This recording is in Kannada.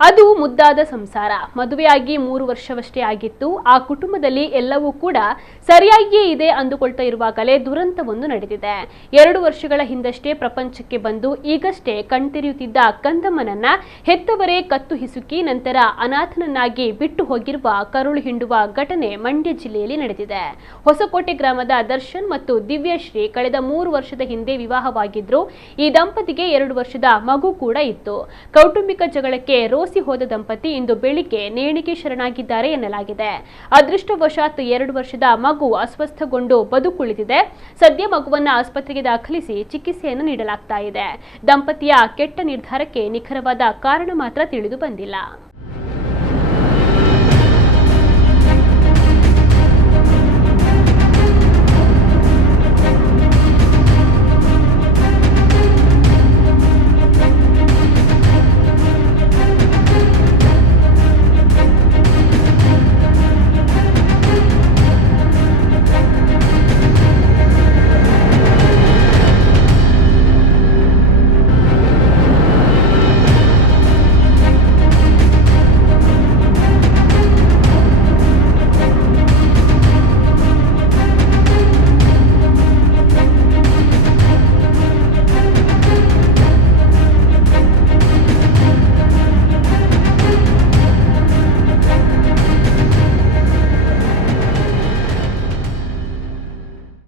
ಅದು ಮುದ್ದಾದ ಸಂಸಾರ. ಮದುವೆಯಾಗಿ 3 ವರ್ಷವಷ್ಟೇ ಆಗಿತ್ತು. ಆ ಕುಟುಂಬದಲ್ಲಿ ಎಲ್ಲವೂ ಕೂಡ ಸರಿಯಾಗಿಯೇ ಇದೆ ಅಂದುಕೊಳ್ತಾ ಇರುವಾಗಲೇ ದುರಂತವೊಂದು ನಡೆದಿದೆ. 2 ವರ್ಷಗಳ ಹಿಂದಷ್ಟೇ ಪ್ರಪಂಚಕ್ಕೆ ಬಂದು ಈಗಷ್ಟೇ ಕಣ್ತೆರೆಯುತ್ತಿದ್ದ ಕಂದಮ್ಮನನ್ನ ಹೆತ್ತವರೇ ಕತ್ತು ಹಿಸುಕಿ ನಂತರ ಅನಾಥನನ್ನಾಗಿ ಬಿಟ್ಟು ಹೋಗಿರುವ ಕರುಳು ಹಿಂಡುವ ಘಟನೆ ಮಂಡ್ಯ ಜಿಲ್ಲೆಯಲ್ಲಿ ನಡೆದಿದೆ. ಹೊಸಕೋಟೆ ಗ್ರಾಮದ ದರ್ಶನ್ ಮತ್ತು ದಿವ್ಯಶ್ರೀ ಕಳೆದ 3 ವರ್ಷದ ಹಿಂದೆ ವಿವಾಹವಾಗಿದ್ರು. ಈ ದಂಪತಿಗೆ 2 ವರ್ಷದ ಮಗು ಕೂಡ ಇತ್ತು. ಕೌಟುಂಬಿಕ ಜಗಳಕ್ಕೆ ಹೋದ ದಂಪತಿ ಇಂದು ಬೆಳಿಗ್ಗೆ ನೇಣಿಗೆ ಶರಣಾಗಿದ್ದಾರೆ ಎನ್ನಲಾಗಿದೆ. ಅದೃಷ್ಟವಶಾತ್ 2 ವರ್ಷದ ಮಗು ಅಸ್ವಸ್ಥಗೊಂಡು ಬದುಕುಳಿದಿದೆ. ಸದ್ಯ ಮಗುವನ್ನ ಆಸ್ಪತ್ರೆಗೆ ದಾಖಲಿಸಿ ಚಿಕಿತ್ಸೆಯನ್ನು ನೀಡಲಾಗ್ತಾ ಇದೆ. ದಂಪತಿಯ ಕೆಟ್ಟ ನಿರ್ಧಾರಕ್ಕೆ ನಿಖರವಾದ ಕಾರಣ ಮಾತ್ರ ತಿಳಿದು ಬಂದಿಲ್ಲ.